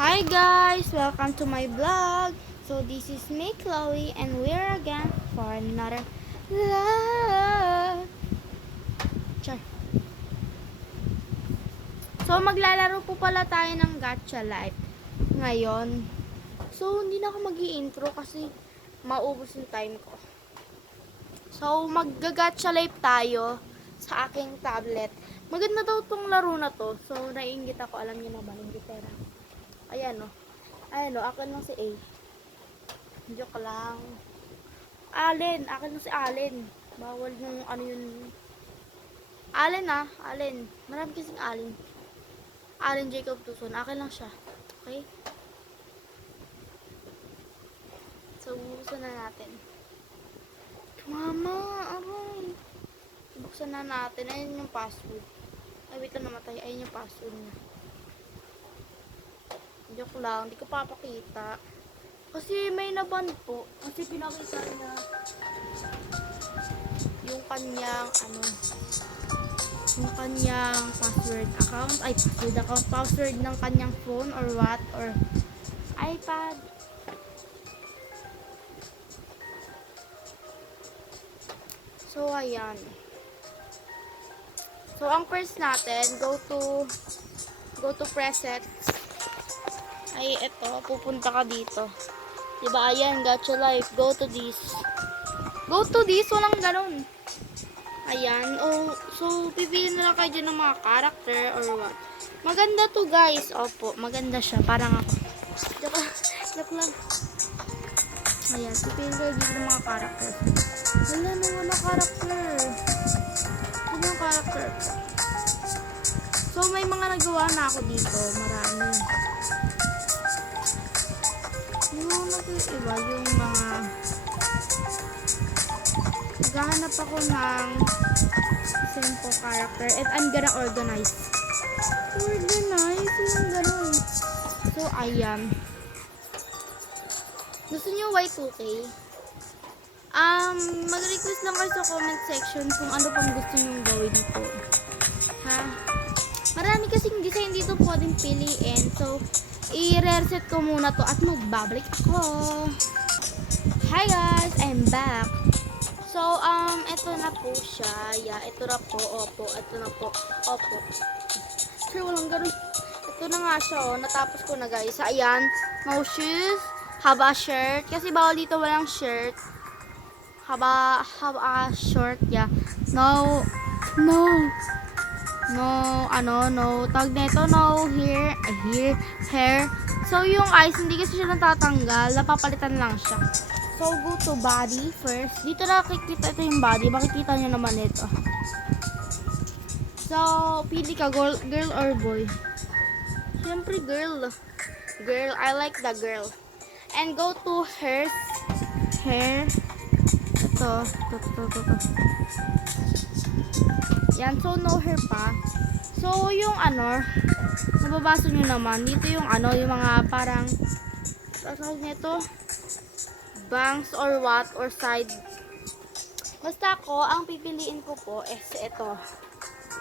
Hi guys! Welcome to my vlog. So this is me, Chloe, and we're again for another vlog. Char. So maglalaro po pala tayo ng Gacha Life ngayon. So hindi na ako mag-i-intro kasi maubos yung time ko. So mag-Gacha Life tayo sa aking tablet. Maganda daw tong laro na to. So naiingit ako, alam niyo na ba, Inglaterra. Ayan o. Ayan o, akin lang si A. Joke lang. Allen, akin lang si Allen. Bawal yung ano yun. Allen ah, Allen. Marami kasing Allen. Allen Jacob Tucson, akin lang siya. Okay? So, bubuksan na natin. Mama, aray. Buksan na natin. Ayun yung password. Ay, wait lang, namatay. Ayun yung password niya. Joke lang, hindi ko papakita. Kasi may naban po. Kasi pinakita niya yung kanyang yung kanyang password account. Ay, password ng kanyang phone or what? Or iPad. So, ayan. So, ang first natin, go to presets. Ay, eto, pupunta ka dito. Diba, ayan, Gacha Life. Go to this. Go to this, walang ganun. Ayan, oh, so, pipili na lang kayo dyan ng mga character or what. Maganda to, guys. Opo, maganda siya. Parang ako. Joke lang. Ayan, pipili kayo dyan ng mga character. Wala naman na character. Ano yung character? So, may mga nagawa na ako dito. Marami. Yung iba, yung mga naghahanap ako ng simple character and I'm gonna organize. Yung ganun. So, ayan. Gusto nyo Y2K? Mag-request lang kayo sa comment section kung ano pang gusto nyo gawin dito. Ha? Marami kasing design dito pwedeng piliin. So, i-reset ko muna to at magbabalik ako. Hi guys! I'm back. So, ito na po siya. Yeah, ito na po. Opo, ito na po. Opo. Sure, walang ganun. Ito na nga siya, oh. Natapos ko na, guys. Ayan. No shoes. Have a shirt. Kasi bawal dito walang shirt. Have a short, yeah. No, tag nito, no hair. So, yung eyes, hindi kasi siya natatanggal. Napapalitan lang siya. So, go to body first. Dito nakikita ito yung body. Makikita nyo naman ito. So, pili ka, girl or boy. Siyempre, girl. Girl, I like the girl. And go to hair. Ito. Yan, so no hair pa. So, yung nababasa nyo naman, dito yung yung mga parang, tawag nito, bangs or what, or side. Basta ako, ang pipiliin ko po is ito.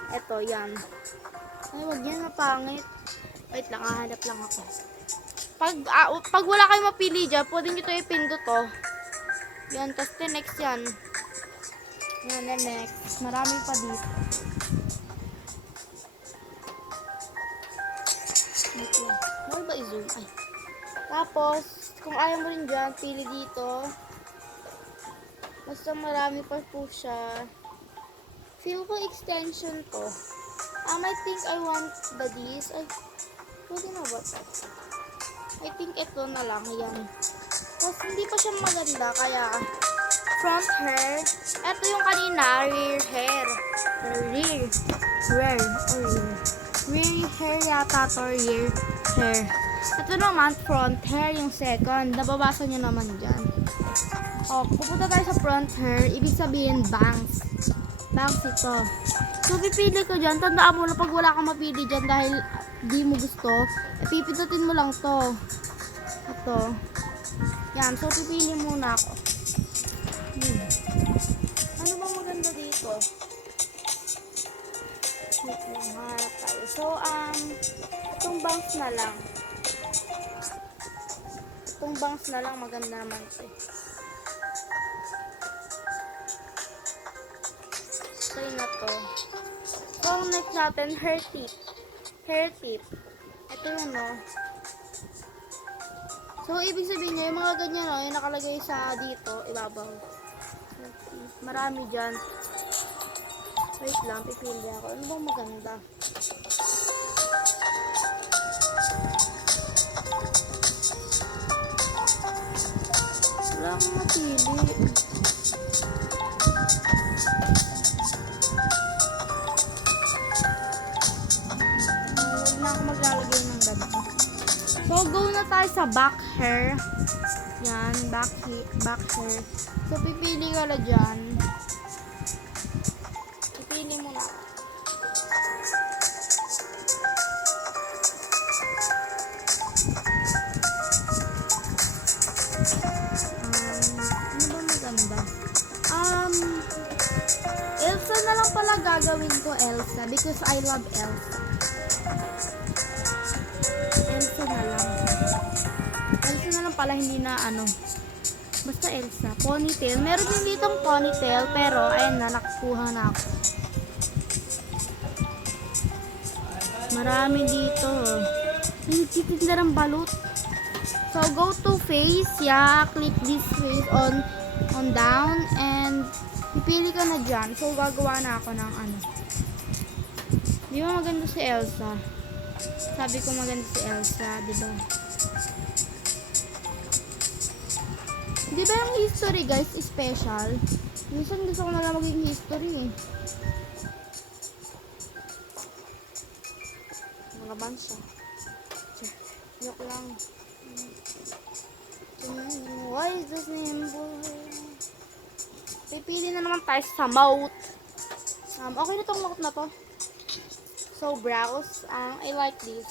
Ito, yan. Ay, wag yan, mapangit. Wait lang, hahanap lang ako. Pag wala kayong mapili dyan, pwede nyo ito ipindot to. Yan, tas next yan. Yan, next. Marami pa dito. Dito. Ano ba i-zoom? Ay. Tapos, kung ayaw mo rin dyan, pili dito. Basta marami pa po siya. Feel ko extension to. I think I want this. Ay, pwede na ba ito? I think ito na lang. Yan. Tapos, hindi pa siya maganda. Kaya, front hair. Ito yung kanina, rear hair. Rear hair yata to, rear hair. Ito naman, front hair, yung second. Nababasa nyo naman dyan. O, pupunta tayo sa front hair. Ibig sabihin, bangs. Bangs ito. So, pipili ko dyan. Tandaan mo na pag wala kang mapili dyan dahil di mo gusto, pipindutin mo lang to. Ito. Yan. So, pipili muna ako. Ano bang maganda dito? Wait lang, harap tayo. So, itong bangs na lang. Itong bangs na lang maganda naman ito. Try na to. So, ang next natin, hair tip. Hair tip. Ito yun, no. So, ibig sabihin niya, yung mga ganyan, no, yung nakalagay sa dito, ibabaw. Marami dyan. Wait lang, pipili ako. Ano bang maganda? Wala akong mapili. Huwag na ako maglalagay ng ganito. So, go na tayo sa back hair. Yan, back hair. So, pipili ka na dyan. Pipili mo na. Ano ba maganda? Elsa na lang pala gagawin ko, Elsa. Because I love Elsa. Elsa na lang. Elsa na lang pala, hindi na ano. Basta Elsa. Ponytail. Meron din ditong ponytail, pero ayan na, nakukuha na ako. Marami dito. Nagtitinda ng balot. So, go to face. Yeah, click this face on down. And, pipili ka na dyan. So, gagawa na ako ng ano. Di ba maganda si Elsa? Sabi ko maganda si Elsa, di ba? Di ba yung history, guys, special? Minsan gusto ko na lang maging history, eh. Mga bansa. Joke lang. Why is this name boy? Pipili na naman tayo sa mouth. Okay na tong mouth na to. So, brows. I like this.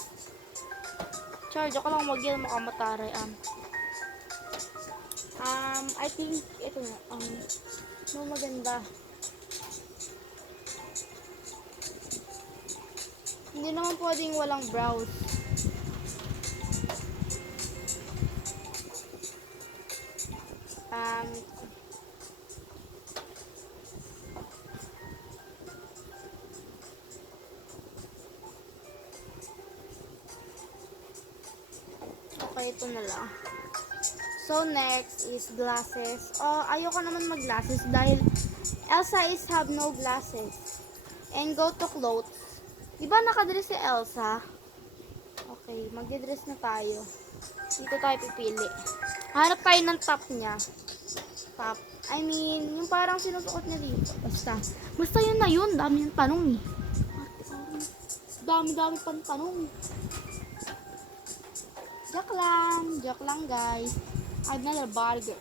Charge ako lang mag-yel makamataray. I think ito na. Maganda. Hindi naman pwedeng walang brows. Okay, ito na lang. So, next is glasses. Ayoko naman mag-glasses dahil Elsa is have no glasses. And go to clothes. Diba nakadress si Elsa? Okay, magdidress na tayo. Dito tayo pipili. Hanap tayo ng top niya. Top. I mean, yung parang sinusuot niya dito. Basta yun na yun. Dami yung tanong eh. Dami pang tanong. Joke lang guys. I'm not a burger.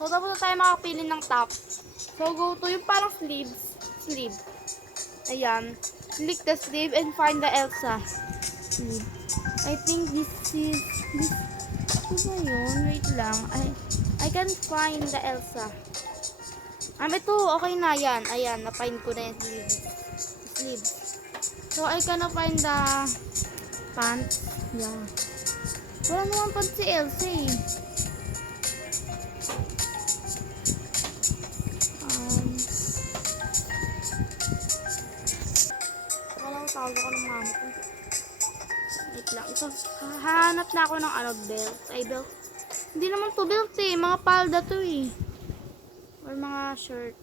So, tapos na tayo makapili ng top. So, go to yung parang sleeve. Ayan. Click the sleeve and find the Elsa sleeve. I think this. Ano ba yun? Wait lang. I can find the Elsa. Ito. Okay na yan. Ayan. Na-find ko na yung sleeve. So, I cannot find the pants. Yeah. Wala naman pants si Elsa eh. Tawag ako ng mama ko. Wait lang. Ito, hahanap na ako ng belt. Belt. Hindi naman to belt eh. Mga palda to eh. Or mga shirt.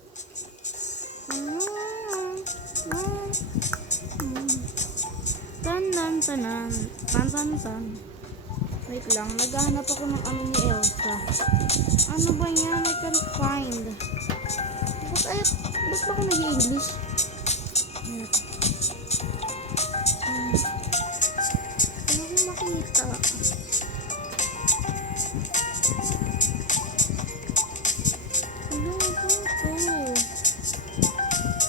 Tan. Wait lang. Naghahanap ako ng ni Elsa. Ano ba yan? I can't find. Ba't ba ako nag-i-English? Makita. Ano ba ito?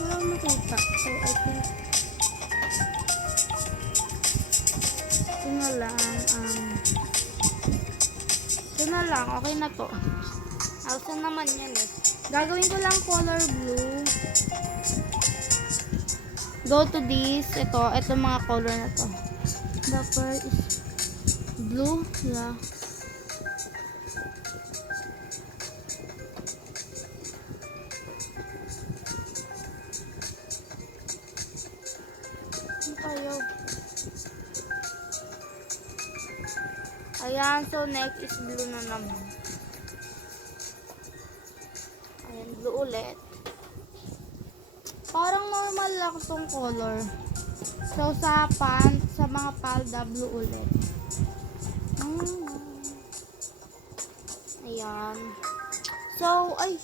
Wala makita. So, I think ito na lang. Okay na to. Elsa naman yan eh. Gagawin ko lang color blue. Go to this. Ito mga color na to. The first is Blue? Yeah. Ano tayo? Ayan, so next is blue na naman. Ayan, blue ulit. Parang normal lang tong color. So, sa pants, sa mga palda, blue ulit. Ayan. So, ay.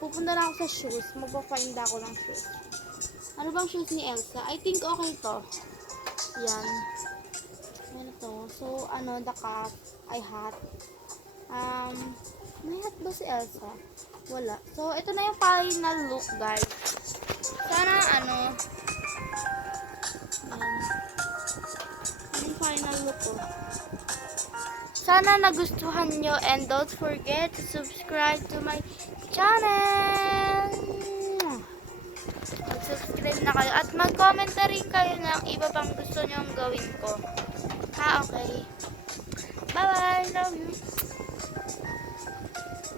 Pupunta na ako sa shoes. Magpa-find ako ng shoes. Ano bang shoes ni Elsa? I think okay to. Yan. Ano to? So, ano, the cap. Ay, hat. May hat ba si Elsa? Wala. So, ito na yung final look, guys. Sana, ano, yan. Yung final look ko. Sana nagustuhan nyo and don't forget to subscribe to my channel. Mag-subscribe na kayo at mag-comment na rin kayo ng iba pang gusto nyong gawin ko. Okay. Bye-bye. Love you.